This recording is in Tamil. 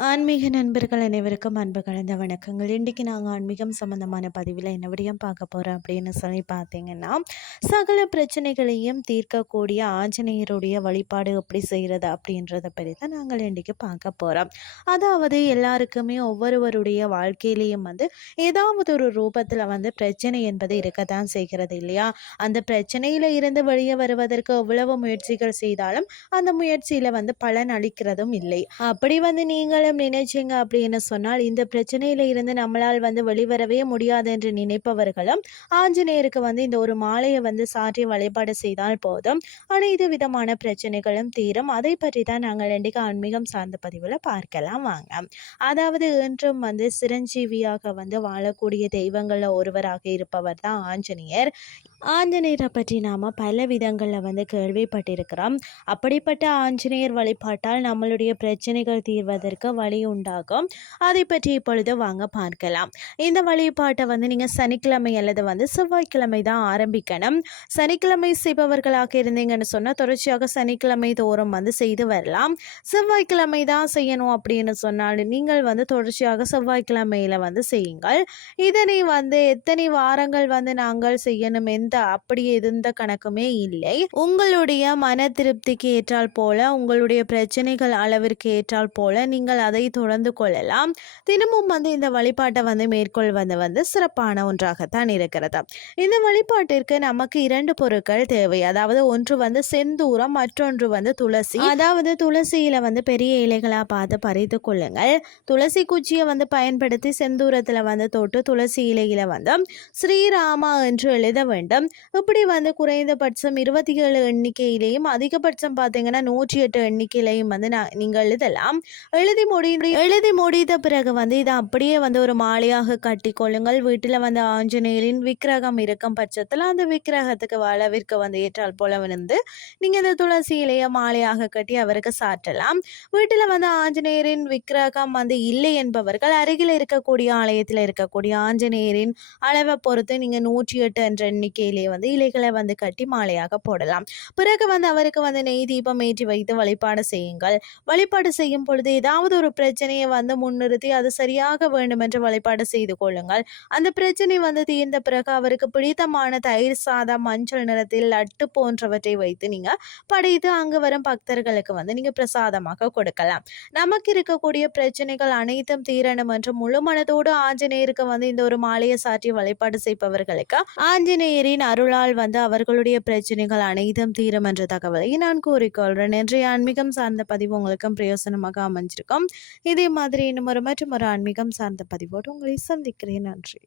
ஆன்மீக நண்பர்கள் அனைவருக்கும் அன்பு கலந்த வணக்கங்கள். இன்றைக்கி நாங்கள் ஆன்மீகம் சம்மந்தமான பதிவில் என்ன விடயம் பார்க்க போகிறோம் அப்படின்னு சொல்லி பார்த்தீங்கன்னா சகல பிரச்சனைகளையும் தீர்க்கக்கூடிய ஆஞ்சநேயருடைய வழிபாடு எப்படி செய்கிறது அப்படின்றத பற்றி தான் நாங்கள் இன்றைக்கி பார்க்க போகிறோம் அதாவது எல்லாருக்குமே ஒவ்வொருவருடைய வாழ்க்கையிலையும் வந்து ஏதாவது ஒரு ரூபத்தில் வந்து பிரச்சனை என்பது இருக்கத்தான் செய்கிறது இல்லையா? அந்த பிரச்சனையில் இருந்து வெளியே வருவதற்கு எவ்வளவு முயற்சிகள் செய்தாலும் அந்த முயற்சியில் வந்து பலன் அளிக்கிறதும் இல்லை. அப்படி வந்து நீங்கள் காலம் நினைச்சிங்க அப்படின்னு சொன்னால் இந்த பிரச்சனையில இருந்து நம்மளால் வந்து வெளிவரவே முடியாது என்று நினைப்பவர்களும் ஆஞ்சநேயருக்கு வந்து இந்த ஒரு மாலையை வந்து சாற்றி வழிபாடு செய்தால் போதும். அனைத்து விதமான பிரச்சனைகளும் தீரும். அதை பற்றி தான் நாங்கள் ரெண்டுக்கு ஆன்மீகம் சார்ந்த பதிவில் பார்க்கலாம். வாங்க. அதாவது இன்றும் வந்து சிரஞ்சீவியாக வந்து வாழக்கூடிய தெய்வங்களில் ஒருவராக இருப்பவர் தான் ஆஞ்சநேயர். ஆஞ்சநேயரை பற்றி நாம் பல விதங்களில் வந்து கேள்விப்பட்டிருக்கிறோம். அப்படிப்பட்ட ஆஞ்சநேயர் வழிபாட்டால் நம்மளுடைய பிரச்சனைகள் தீர்வதற்கு வழி உண்டாகும். அதை பற்றி இப்பொழுது வாங்க பார்க்கலாம். இந்த வழிபாட்டை வந்து நீங்கள் சனிக்கிழமை அல்லது வந்து செவ்வாய்க்கிழமை தான் ஆரம்பிக்கணும். சனிக்கிழமை செய்பவர்களாக இருந்தீங்கன்னு சொன்னால் தொடர்ச்சியாக சனிக்கிழமை தோறும் வந்து செய்து வரலாம். செவ்வாய்க்கிழமை தான் செய்யணும் அப்படின்னு சொன்னால் நீங்கள் வந்து தொடர்ச்சியாக செவ்வாய்க்கிழமையில் வந்து செய்யுங்கள். இதனை வந்து எத்தனை வாரங்கள் வந்து நாங்கள் செய்யணும்? எந்த அப்படி எந்த கணக்குமே இல்லை. உங்களுடைய மன திருப்திக்கு ஏற்றால் போல உங்களுடைய பிரச்சனைகள் அளவிற்கு ஏற்றால் போல நீங்கள் அதை தொடர்ந்து கொள்ளலாம். தினமும் வந்து இந்த வழிபாட்டை வந்து மேற்கொள்வது வந்து சிறப்பான ஒன்றாகத்தான் இருக்கிறது. இந்த வழிபாட்டிற்கு நமக்கு இரண்டு பொருட்கள் தேவை. அதாவது ஒன்று வந்து செந்தூரம் மற்றொன்று வந்து துளசி. அதாவது துளசியில வந்து பெரிய இலைகளா பார்த்து பறித்து கொள்ளுங்கள். துளசி குச்சியை வந்து பயன்படுத்தி செந்தூரத்துல வந்து தொட்டு துளசி இலையில வந்து ஸ்ரீராமா என்று எழுத வேண்டும். இப்படி வந்து குறைந்தபட்சம் இருபத்தி ஏழு எண்ணிக்கையிலையும் அதிகபட்சம் பார்த்தீங்கன்னா நூற்றி எட்டு எண்ணிக்கையிலையும் வந்து நான் நீங்கள் எழுதலாம். எழுதி முடி எழுதி முடித்த பிறகு வந்து இதை அப்படியே வந்து ஒரு மாலையாக கட்டி கொள்ளுங்கள். வீட்டில் வந்து ஆஞ்சநேயரின் விக்கிரகம் இருக்கும் பட்சத்தில் அந்த விக்கிரகத்துக்கு அளவிற்கு வந்து ஏற்றால் போல விழுந்து நீங்கள் இந்த துளசி இலையை மாலையாக கட்டி அவருக்கு சாற்றலாம். வீட்டில் வந்து ஆஞ்சநேயரின் விக்கிரகம் வந்து இல்லை என்பவர்கள் அருகில் இருக்கக்கூடிய ஆலயத்தில் இருக்கக்கூடிய ஆஞ்சநேயரின் அளவை பொறுத்து நீங்கள் நூற்றி எட்டு என்ற எண்ணிக்கை எண்ணிக்கையிலேயே வந்து இலைகளை வந்து கட்டி மாலையாக போடலாம். பிறகு வந்து அவருக்கு வந்து நெய் தீபம் ஏற்றி வைத்து வழிபாடு செய்யுங்கள். வழிபாடு செய்யும் பொழுது ஏதாவது ஒரு பிரச்சனையை வந்து முன்னிறுத்தி அது சரியாக வேண்டும் என்று வழிபாடு செய்து கொள்ளுங்கள். அந்த பிரச்சனை வந்து தீர்ந்த பிறகு அவருக்கு பிடித்தமான தயிர் சாதம் மஞ்சள் நிறத்தில் லட்டு போன்றவற்றை வைத்து நீங்க படைத்து அங்கு வரும் பக்தர்களுக்கு வந்து நீங்க பிரசாதமாக கொடுக்கலாம். நமக்கு இருக்கக்கூடிய பிரச்சனைகள் அனைத்தும் தீரணும் என்று முழு மனதோடு ஆஞ்சநேயருக்கு வந்து இந்த ஒரு மாலையை சாற்றி வழிபாடு செய்பவர்களுக்கு ஆஞ்சநேயரின் அருளால் வந்து அவர்களுடைய பிரச்சனைகள் அனைத்தும் தீரும் என்ற தகவலை நான் கூறிக்கொள்கிறேன் இன்றைய ஆன்மீகம் சார்ந்த பதிவு உங்களுக்கும் பிரயோசனமாக அமைஞ்சிருக்கும். இதே மாதிரி இன்னும் ஒரு மற்றும் ஒரு ஆன்மீகம் சார்ந்த பதிவோடு உங்களை சந்திக்கிறேன். நன்றி.